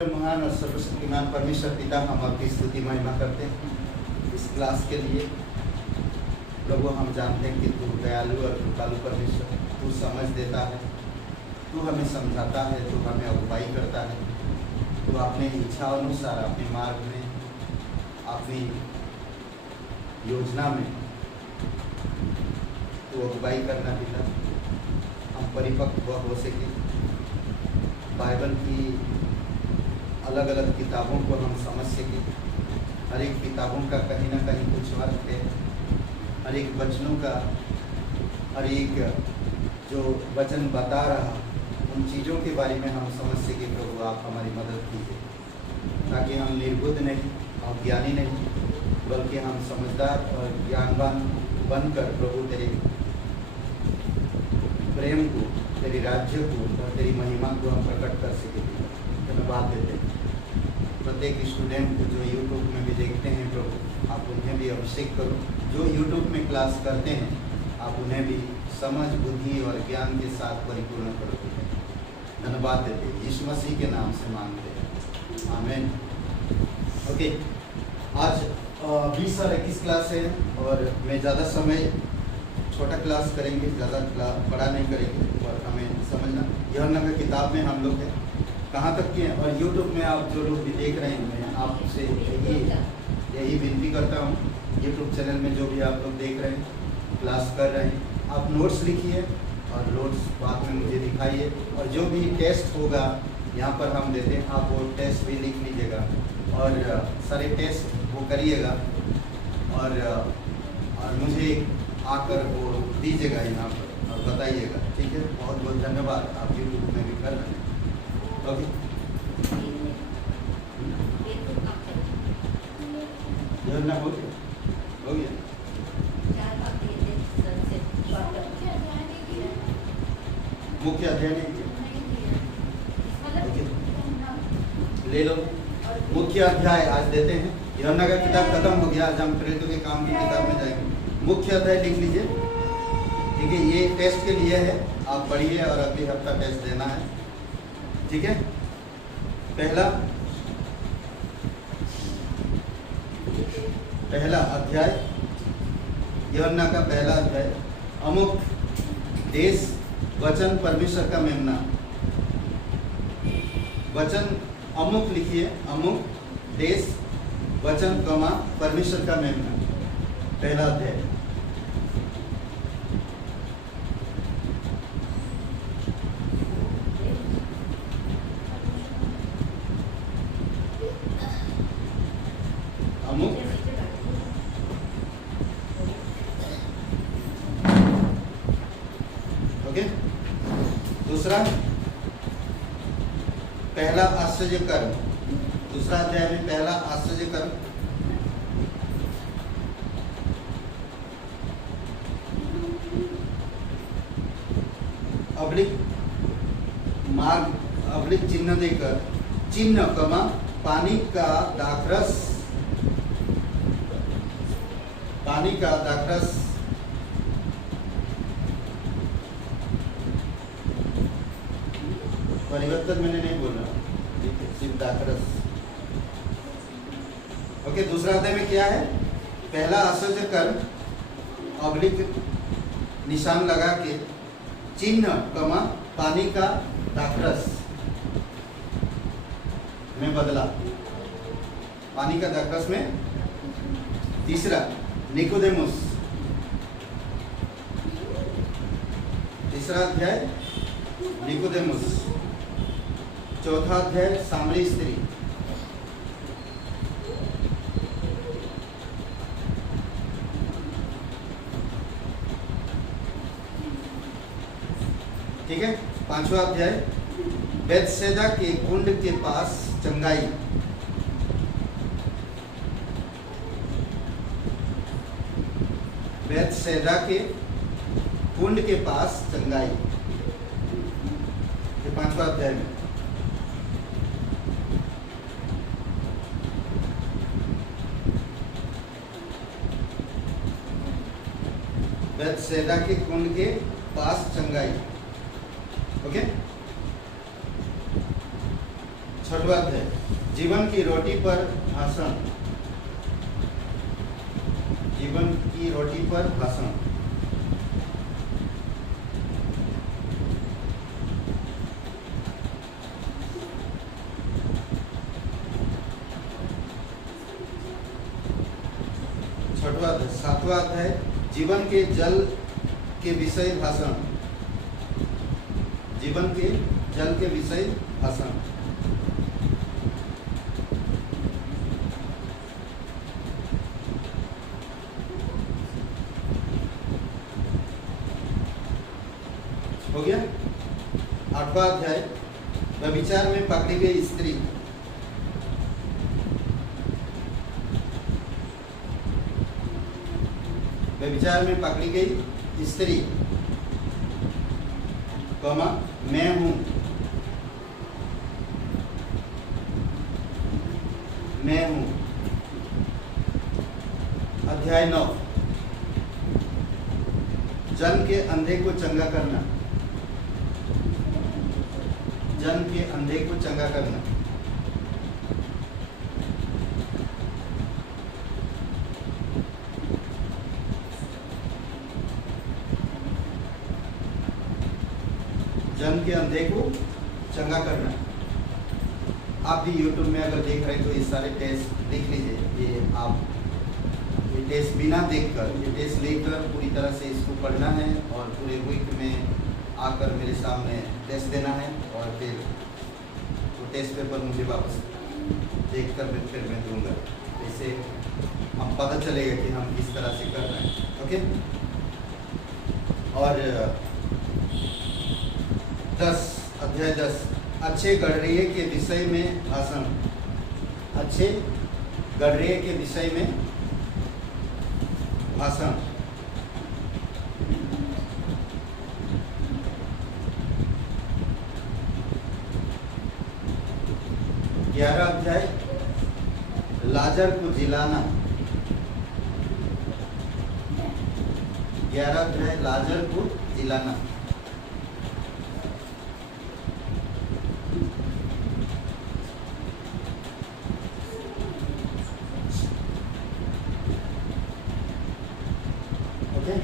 महान और सर्वशक्तिमान परमेश्वर पिता, हम आपकी स्तुति महिमा करते हैं इस क्लास के लिए। प्रभु, हम जानते हैं कि तू दयालु और कृपालु परमेश्वर, तू समझ देता है, तू हमें समझाता है, तू हमें अगुवाई करता है। तू अपने इच्छा अनुसार अपने मार्ग में, अपनी योजना में तू अगुवाई करना पिता, हम परिपक्व हो सके। बाइबल की अलग अलग किताबों को हम समझ सकें। हर एक किताबों का कहीं ना कहीं कुछ अर्थ है। हर एक वचनों का, हर एक जो वचन बता रहा, उन चीज़ों के बारे में हम समझ सकें। प्रभु, आप हमारी मदद कीजिए ताकि हम निर्बुद्ध नहीं, अज्ञानी नहीं, बल्कि हम समझदार और ज्ञानवान बनकर प्रभु तेरे प्रेम को, तेरे राज्य को और तेरी महिमा को हम प्रकट कर सकें। धन्यवाद देते हैं प्रत्येक स्टूडेंट को जो यूट्यूब में भी देखते हैं। प्रभु, आप उन्हें भी अभिषेक करो। जो यूट्यूब में क्लास करते हैं, आप उन्हें भी समझ, बुद्धि और ज्ञान के साथ परिपूर्ण करो। धन्यवाद देते हैं, यीशु मसीह के नाम से मांगते हैं, आमीन। ओके, आज 20 और 21 क्लास है और मैं ज़्यादा समय छोटा क्लास करेंगे, ज़्यादा बड़ा नहीं करेंगे। और हमें समझना, यूहन्ना की किताब में हम लोग हैं, कहाँ तक के हैं। और यूट्यूब में आप जो लोग भी देख रहे हैं, मैं आपसे यही विनती करता हूँ, यूट्यूब चैनल में जो भी आप लोग देख रहे हैं, क्लास कर रहे हैं, आप नोट्स लिखिए और नोट्स बाद में मुझे दिखाइए। और जो भी टेस्ट होगा यहाँ पर हम देते हैं, आप वो टेस्ट भी लिख लीजिएगा और सारे टेस्ट वो करिएगा और मुझे आकर वो दीजिएगा यहाँ पर और बताइएगा, ठीक है। बहुत बहुत धन्यवाद, आप यूट्यूब में भी कर रहे हैं। ओके, यूहन्ना हो गया? मुख्य अध्याय नहीं किया, ले लो। मुख्य अध्याय आज देते हैं। यूहन्ना का किताब खत्म हो गया, आज हम प्रेरितों के काम की किताब में जाएंगे। मुख्य अध्याय लिख लीजिए, ठीक है। ये टेस्ट के लिए है, आप पढ़िए और अगले हफ्ता टेस्ट देना है, ठीक है। पहला अध्याय, यूहन्ना का पहला अध्याय। अमुक देश वचन परमेश्वर का मेमना। वचन अमुक लिखिए, अमुक देश वचन कमा परमेश्वर का मेमना। पहला अध्याय। दूसरा, पहला आश्चर्य कर्म। दूसरा अध्याय में पहला आश्चर्य कर्म। अब्लिक मार्ग, अब्लिक चिन्ह देकर, चिन्ह कमा पानी का दाखरस, पानी का दाखरस। परिवर्तन मैंने नहीं बोला, सिर्फ दाखरस। ओके, दूसरा अध्याय में क्या है? पहला आश्चर्य कर्म, अब्लिक निशान लगा के, चिन्ह कमा पानी का दाखरस में बदला, पानी का दाखरस में। तीसरा, निकोदेमुस। तीसरा अध्याय निकोदेमुस। चौथा अध्याय सामरी स्त्री। ठीक है। पांचवा अध्याय बेतसैदा के कुंड के पास चंगाई। बेतसैदा के कुंड के पास चंगाई, ये पांचवा अध्याय में। बेतसैदा के कुंड के पास चंगाई। ओके, छठवां अध्याय जीवन की रोटी पर भाषण। जीवन की रोटी पर भाषण। छठवां अध्याय। सातवां अध्याय जीवन के जल के विषय भाषण। जीवन के जल के विषय भाषण। हो गया। आठवां अध्याय व्यभिचार में पकड़ी गई स्त्री। व्यभिचार में पकड़ी गई स्त्री, कमा मैं हूं, मैं हूं। अध्याय 9 जन के अंधे को चंगा करना। जन के अंधे को चंगा करना। जन के अंधे को चंगा करना। आप भी YouTube में अगर देख रहे हैं तो ये सारे टेस्ट लिख लीजिए। ये आप ये टेस्ट बिना देखकर, ये टेस्ट लेकर पूरी तरह से इसको पढ़ना है और पूरे वीक में आकर मेरे सामने टेस्ट देना है और फिर वो टेस्ट पेपर मुझे वापस देखकर फिर मैं दूंगा। इससे हम पता चलेगा कि हम किस तरह से कर रहे हैं। ओके। और 10 अध्याय 10 अच्छे गणरीय के विषय में भाषण। अच्छे गणरीय के विषय में भाषण। 11 अध्याय लाजर को जिलाना। 11 अध्याय लाजर को जिलाना। ओके।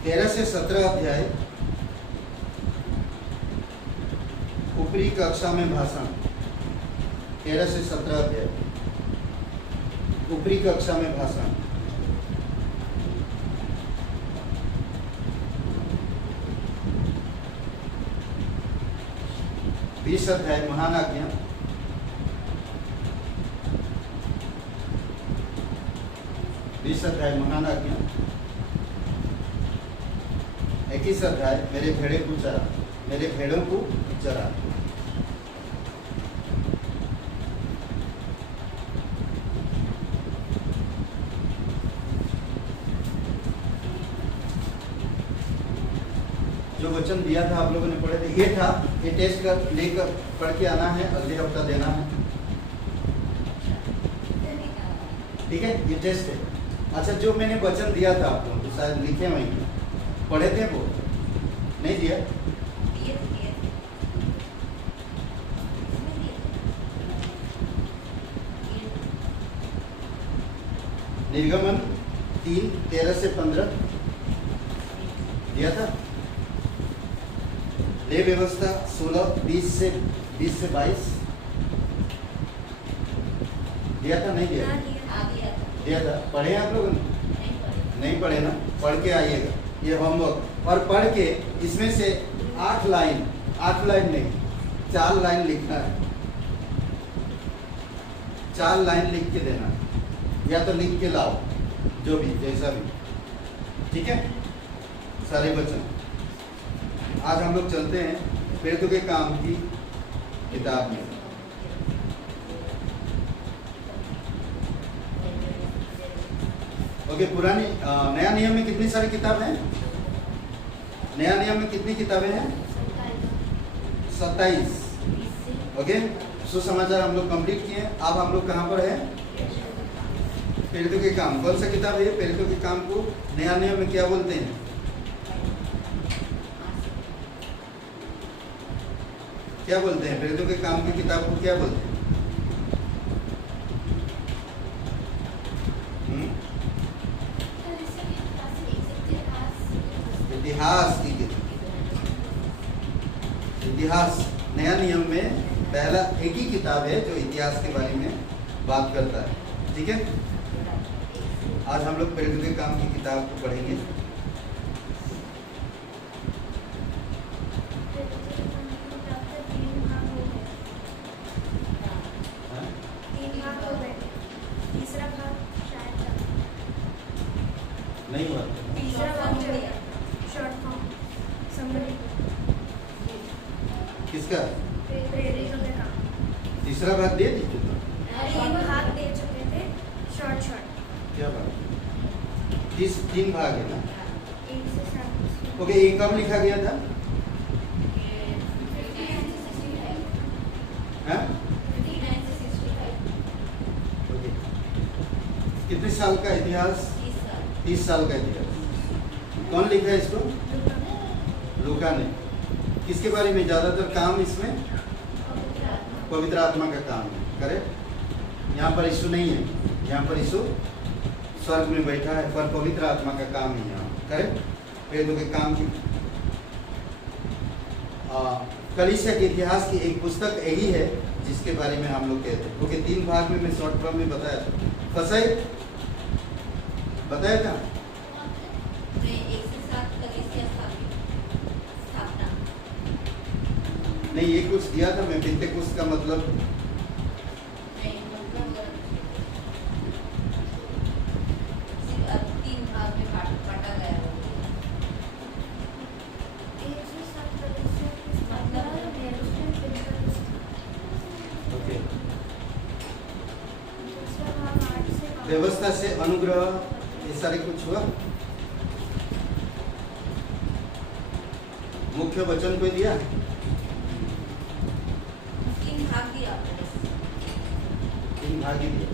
13 से 17 अध्याय ऊपरी कक्षा में भाषण। 13 से 17 अध्याय ऊपरी कक्षा में भाषण। 20 अध्याय महान आज्ञा। 20 अध्याय महान आज्ञा। 21 अध्याय मेरे भेड़े को चरा। मेरे भेड़ों को चरा। जो वचन दिया था आप लोगों ने पढ़े थे, ये था, ये टेस्ट कर लेकर पढ़ के आना है, अगले हफ्ता देना है। ठीक है, ये टेस्ट है। अच्छा, जो मैंने वचन दिया था आपको तो शायद लिखे वहीं पढ़े थे, वो नहीं दिया? निर्गमन 3 13 से 15 दिया था। ले व्यवस्था 16 20 से 22 दिया था, नहीं दिया? दिया था। पढ़े आप लोगों ने? नहीं पढ़े ना? पढ़ के आइएगा, ये होमवर्क। और पढ़ के इसमें से 8 लाइन नहीं 4 लाइन लिखना है। 4 लाइन लिख के देना, या तो लिख के लाओ, जो भी जैसा भी। ठीक है, सारे वचन। आज हम लोग चलते हैं प्रेरितों के काम की किताब में। ओके। पुरानी नया नियम में कितनी सारी किताब हैं? नया नियम में कितनी किताबें हैं? 27। ओके। सुसमाचार हम लोग कंप्लीट किए। अब हम लोग कहाँ पर हैं? प्रेरितों के काम। कौन सा किताब है? प्रेरितों के काम को नया नियम में क्या बोलते हैं? क्या बोलते हैं? प्रेरितों के काम की किताब को क्या बोलते हैं? इतिहास की किताब। इतिहास नया नियम में पहला एक ही किताब है जो इतिहास के बारे में बात करता है। ठीक है, आज हम लोग प्रेरितों के काम की किताब को पढ़ेंगे। नहीं हुआ किसका? तीसरा भाग दे दीजिए। क्या बात? 3 भाग है ना? ओके, ये कब लिखा गया था? हाँ? ओके। कितने साल का इतिहास? 30 साल का इतिहास। कौन लिखा है इसको? लूका ने। किसके बारे में ज्यादातर काम इसमें? पवित्र आत्मा का काम है। करेक्ट। यहाँ पर यीशु नहीं है, यहाँ पर यीशु स्वर्ग में बैठा है, पर पवित्र आत्मा का काम है यहाँ। करेक्ट। प्रेरितों के काम की कलीसिया के इतिहास की एक पुस्तक यही है जिसके बारे में हम लोग कहते हैं। क्योंकि 3 भाग में मैं शॉर्ट फॉर्म में बताया था। फसाई बताया था। नहीं, ये कुछ दिया था मैं, पेंटेकोस्त का मतलब व्यवस्था से अनुग्रह, ये सारे कुछ हुआ। मुख्य वचन कोई दिया? 3 भाग दिया। 3 भाग ही दिया।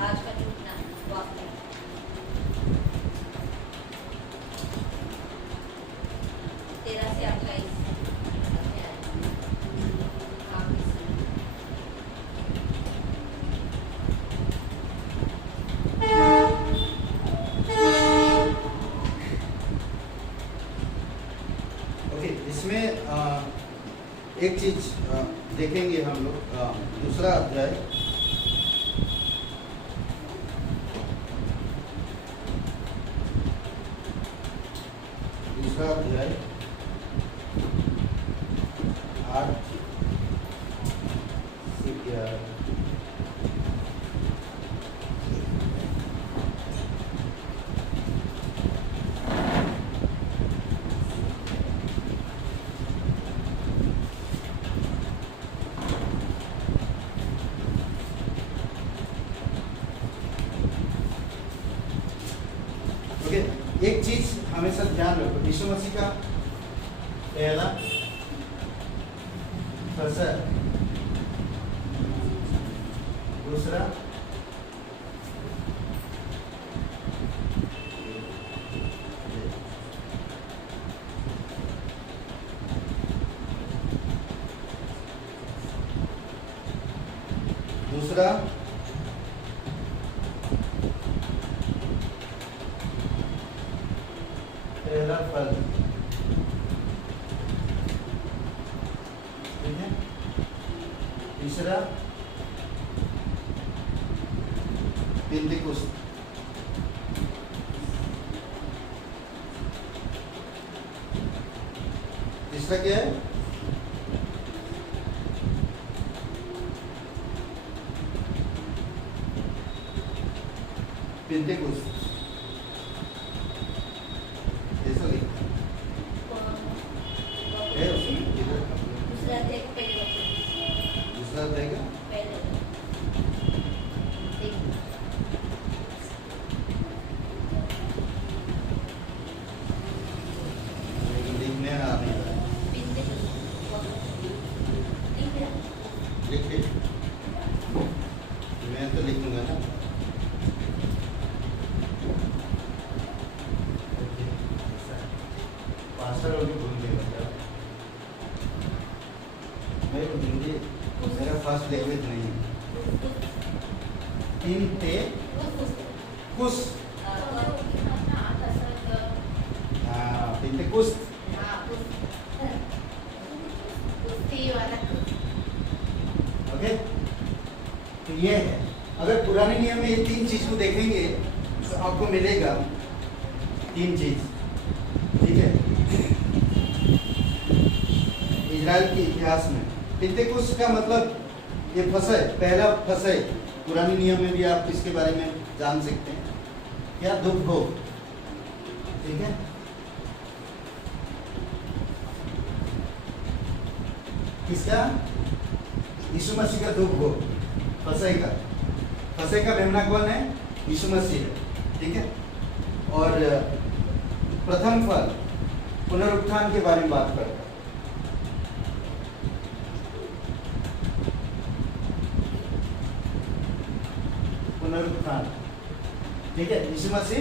आज का टूटना वाकई 13 से 28। इसमें एक चीज देखेंगे हम लोग। दूसरा अध्याय, दूसरा अध्याय 8 से 11। एक चीज हमेशा ध्यान रखो, यीशु मसीह का पहला फसर, दूसरा पहला फल, ठीक है। तीसरा पेंटेकोस्त, तीसरा क्या है? पेंटेकोस्त। ऐसा लिखा है उसमें इधर। दूसरा देख पहले दूसरा देगा पहले देख लिखने आ नहीं रहा। पिंडे लिख लिख, मैं तो लिखूंगा ना। मास्टर होगी भूल गए क्या? मैं हिंदी मेरा फर्स्ट लैंग्वेज नहीं है। तीन ते कुस, हाँ तीन ते कुस, ओके। तो ये है, अगर पुराने नियम में ये तीन चीज को देखेंगे तो आपको मिलेगा तीन चीज, ठीक है। इजराइल के इतिहास में पिंतेकुस्त का मतलब ये फसह, पहला फसह, पुराने नियम में भी आप इसके बारे में जान सकते हैं, क्या दुख भोग, ठीक है। किसका? यीशु मसीह का दुख भोग, फसह का। फसह का मेमना कौन है? यीशु मसीह है, ठीक है। और प्रथम फल पुनरुत्थान के बारे में बात करता है। पुनरुत्थान, ठीक है। यीशु मसीह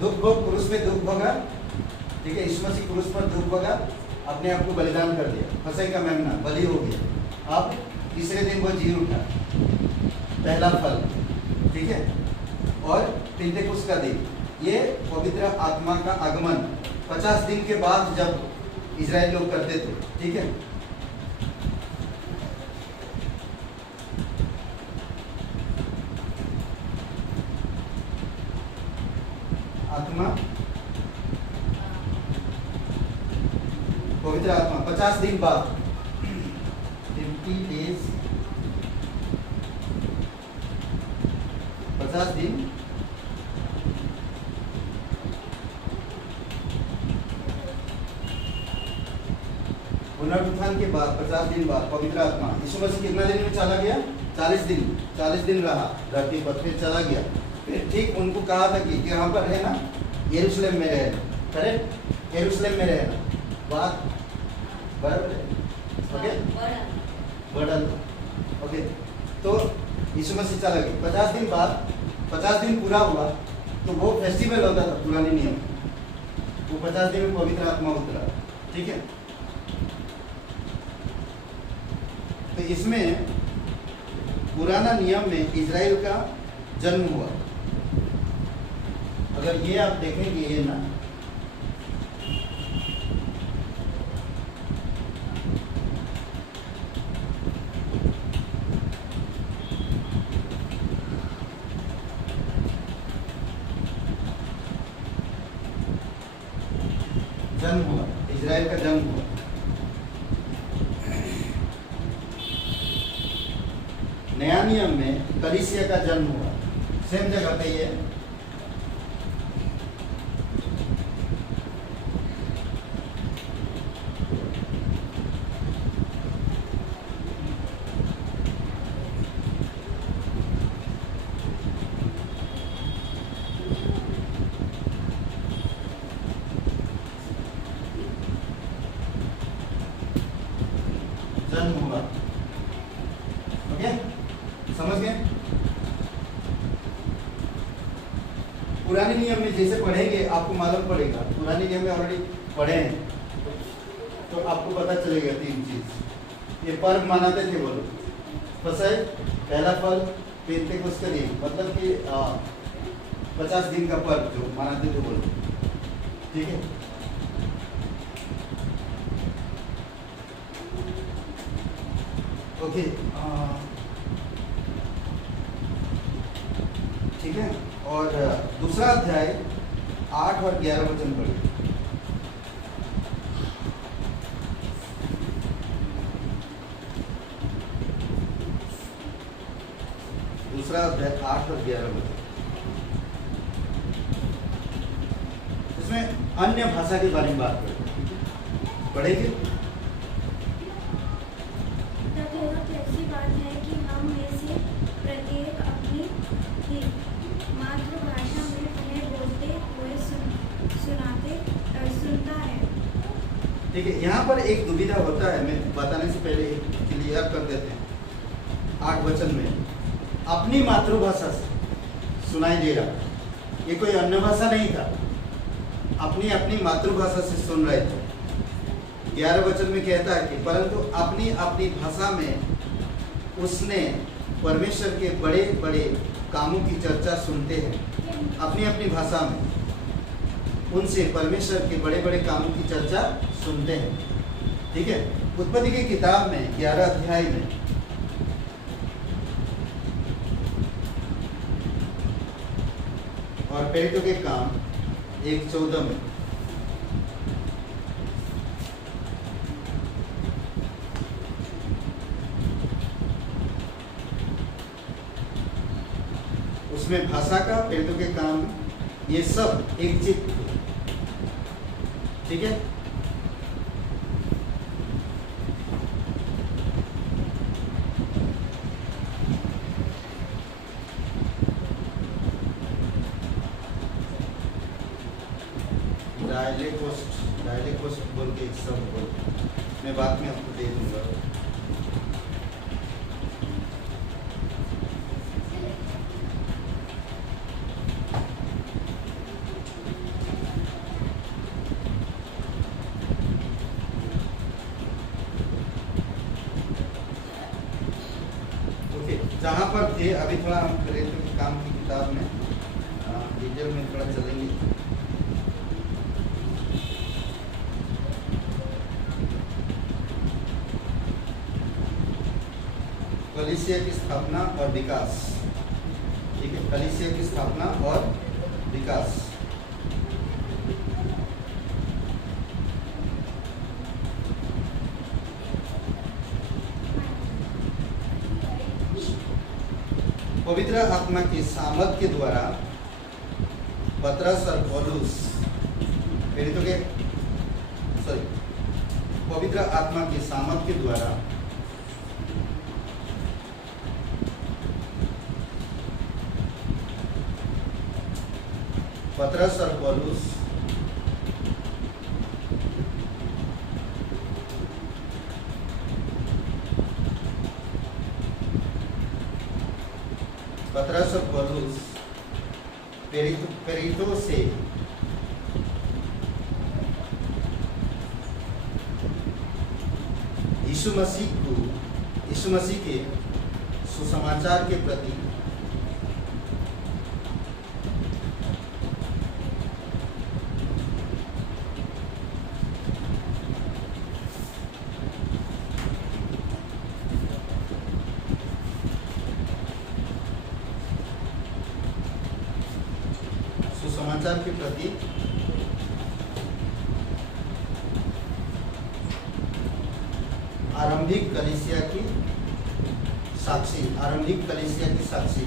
दुख भोग, क्रूस पे दुख भोगा, ठीक है। यीशु मसीह क्रूस पर दुख भोगा, अपने आप को बलिदान कर दिया, फसह का मेमना बलि हो गया। अब तीसरे दिन वो जी उठा, पहला फल, ठीक है। और पिंतेकुस्त का दिन, ये पवित्र आत्मा का आगमन 50 दिन के बाद जब इजराइल लोग करते थे, ठीक है। आत्मा, पवित्र आत्मा 50 दिन बाद, 50 days, 50 दिन पुनरुत्थान के बाद 50 दिन बाद पवित्र आत्मा, यीशु मसीह कितना दिन में चला गया? 40 दिन रहा धरती पर, फिर चला गया। फिर ठीक उनको कहा था कि यहाँ पर है ना, यरूशलेम में रहना, करेक्ट, यरूशलेम में रहना, बात बराबर है, ओके, बर्डन, ओके। तो यीशु मसीह चला गया 50 दिन बाद, 50 दिन पूरा हुआ तो वो फेस्टिवल होता था पुराने नियम, वो 50 दिन में पवित्र आत्मा उतरा, ठीक है। तो इसमें पुराना नियम में इजराइल का जन्म हुआ। अगर ये आप देखेंगे, ये ना, जन्म हुआ, इजराइल का जन्म हुआ। नया नियम में कलीसिया का जन्म हुआ, सेम जगह पे ये, जन्म हुआ, ओके, समझ गए। पुराने नियम में जैसे पढ़ेंगे आपको मालूम पड़ेगा, पुराने नियम में ऑलरेडी पढ़े हैं तो आपको पता चलेगा तीन चीज। ये पर्व मनाते थे वो लोग, फसह, पहला फल, पिंतेकुस्त का दिन, मतलब कि 50 दिन का पर्व जो मनाते थे वो लोग, ठीक है। ओके, ठीक है। और दूसरा अध्याय 8 और 11 वचन पढ़िए। दूसरा अध्याय 8 और 11 वचन, इसमें अन्य भाषा के बारे में बात करें, पढ़ेंगे। ऐसी बात है कि हम में से प्रत्येक अपनी ही मातृभाषा में उन्हें बोलते हुए सुनता है। ठीक है, यहाँ पर एक दुविधा होता है, मैं बताने से पहले क्लियर कर देते हैं। 8 वचन में अपनी मातृभाषा से सुनाई दे रहा, ये कोई अन्य भाषा नहीं था, अपनी अपनी मातृभाषा से सुन रहे थे, 11 वचन में कहता है कि परंतु अपनी अपनी भाषा में उसने परमेश्वर के बड़े बड़े कामों की चर्चा सुनते हैं। अपनी अपनी भाषा में उनसे परमेश्वर के बड़े बड़े कामों की चर्चा सुनते हैं। ठीक है, उत्पत्ति की किताब में 11 अध्याय में और प्रेरितों के काम 1:14 में उसमें भाषा का, प्रेरितों के काम, ये सब एक चित्त। ठीक है, डायलेकोस्ट बोल के एक शब्द बोल, मैं बाद में आपको दे दूंगा। ओके, जहाँ पर थे अभी थोड़ा हम प्रेरितों के काम की किताब में डिटेल में थोड़ा चलेंगे। कलीसिया की स्थापना और विकास। ठीक है, कलीसिया की स्थापना और विकास। पवित्र आत्मा की सामर्थ के द्वारा पतरस और पौलुस प्रेरितों के पवित्र आत्मा की सामर्थ के द्वारा पतरस और पौलुस प्रेरितों से यीशु मसीह के सुसमाचार के प्रति आरंभिक कलीसिया की साक्षी।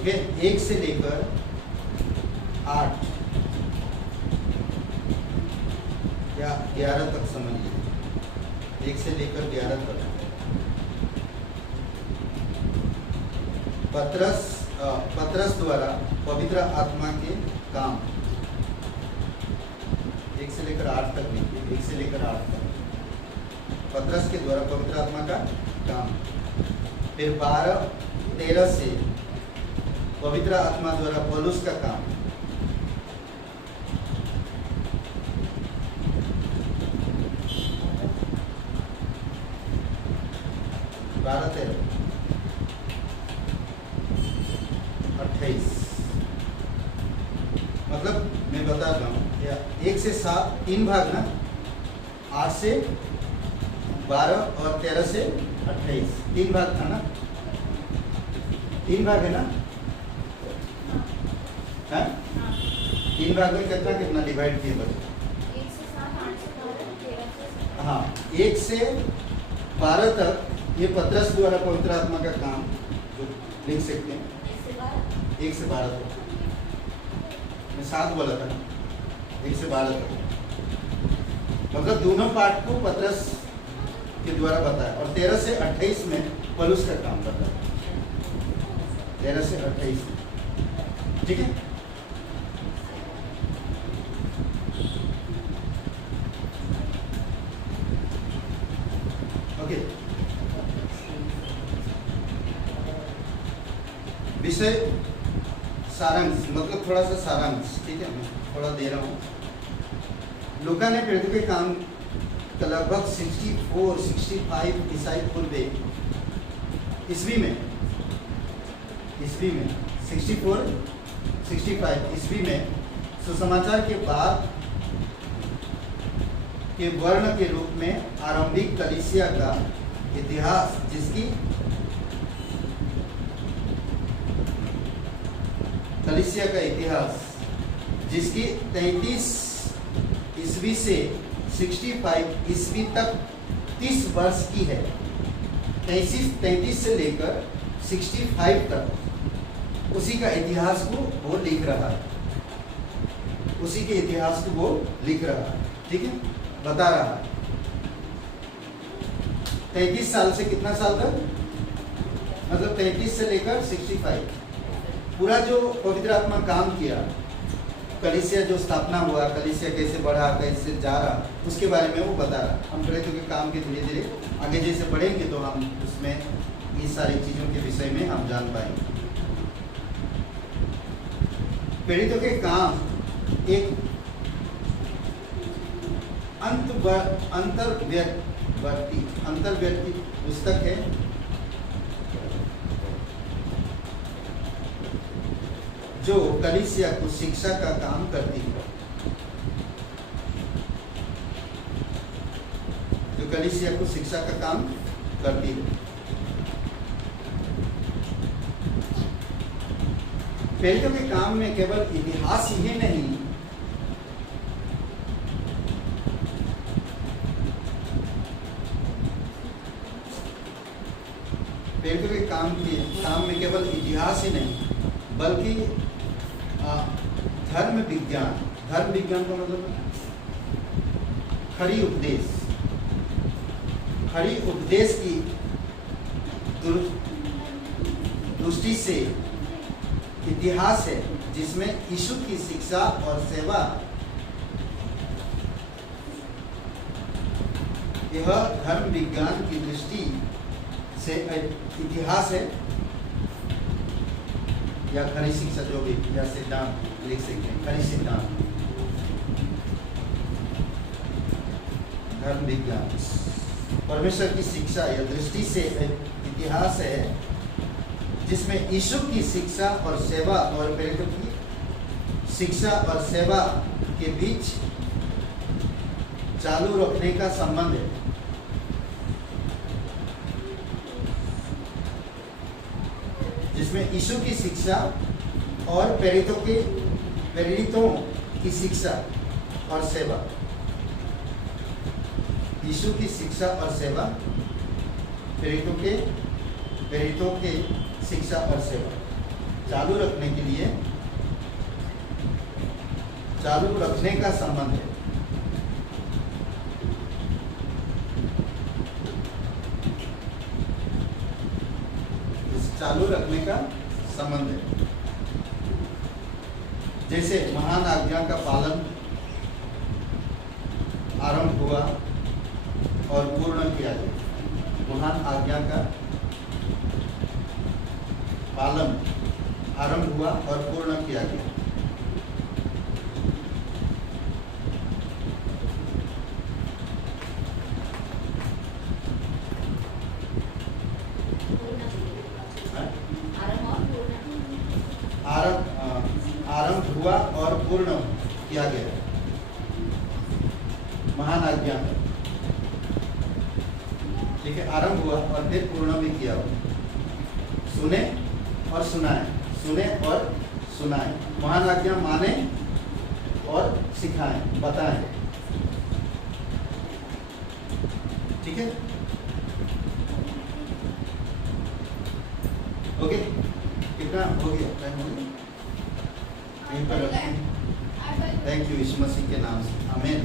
ओके, 1 से लेकर 8 या 11 तक समझिए। 1 से लेकर 11 तक पतरस द्वारा पवित्र आत्मा के काम। 1 से लेकर 8 तक लिखिए। 1 से लेकर 8 तक पतरस के द्वारा पवित्र आत्मा का काम। फिर 12-13 से पवित्र आत्मा द्वारा पौलुस का काम। मतलब मैं बता रहा हूँ 1 से 7 3 भाग ना, 8 से 12 और 13 से 28 3 भाग था ना, 3 भाग है ना, हाँ 3 भाग में कितना डिवाइड किए बच्चे? 1 से 7 8 से 12 13 से। हाँ, 1 से 12 तक ये पतरस द्वारा पवित्र आत्मा का काम जो लिख सकते हैं। 1 से 12 तक मैं 7 बोला था, 1 से 12 तक मतलब दोनों पार्ट को पतरस के द्वारा बताया। और 13 से 28 में पौलुस का काम बताया। 13 से 28, ठीक है। विषय सारांश मतलब थोड़ा सा सारांश, ठीक है, मैं थोड़ा दे रहा हूँ। लूका ने प्रेरितों के काम का लगभग 64-65 ईसाई पूर्व ईस्वी में 64-65 ईस्वी में सुसमाचार के बाद के वर्ण के रूप में आरंभिक कलीसिया का इतिहास, जिसकी कलीसिया का इतिहास जिसकी 33 ईस्वी से 65 ईस्वी तक 30 वर्ष की है। 33 से लेकर 65 तक उसी का इतिहास को वो लिख रहा है, उसी के इतिहास को वो लिख रहा है, ठीक है, बता रहा है। 33 साल से कितना साल तक, मतलब 33 से लेकर 65 पूरा जो पवित्र आत्मा काम किया, कलीसिया जो स्थापना हुआ, कलीसिया कैसे बढ़ा, कैसे जा रहा, उसके बारे में वो बता रहा। हम प्रेरितों के काम के धीरे धीरे आगे जैसे बढ़ेंगे तो हम उसमें ये सारी चीज़ों के विषय में हम जान पाएंगे। प्रेरितों के काम एक अंतर्व्यक्ति पुस्तक है जो कलीसिया को शिक्षा का काम करती है, जो कलीसिया को शिक्षा का काम करती है। प्रेरितों के काम में केवल इतिहास ही नहीं, प्रेरितों के काम में केवल इतिहास ही नहीं बल्कि धर्म विज्ञान का मतलब खरी उपदेश की दृष्टि से इतिहास है, जिसमें यीशु की शिक्षा और सेवा, यह धर्म विज्ञान की दृष्टि से इतिहास है या खरी शिक्षा, जो भी या सिद्धांत लिख सकते हैं, खरी सिद्धांत, धर्म विज्ञान परमेश्वर की शिक्षा या दृष्टि से इतिहास है, जिसमें यीशु की शिक्षा और सेवा और प्रेरितों की शिक्षा और सेवा के बीच चालू रखने का संबंध है। जिसमें यीशु की शिक्षा और प्रेरितों की शिक्षा और सेवा, यीशु की शिक्षा और सेवा, प्रेरितों के शिक्षा और सेवा चालू रखने के लिए, चालू रखने का संबंध है। चालू रखने का संबंध है। जैसे महान आज्ञा का पालन आरंभ हुआ और पूर्ण किया गया, महान आज्ञा का पालन आरंभ हुआ और पूर्ण किया गया। आरंभ हुआ और पूर्ण किया गया, महान आज्ञा, ठीक है, आरंभ हुआ और फिर पूर्ण भी किया। सुने और सुनाए, सुने और सुनाए, महान आज्ञा माने और सिखाएं, बताएं, ठीक है, ओके। कितना हो गया, टाइम हो गया, यहीं पर रखें। थैंक यू, यीशु मसीह के नाम से, आमीन।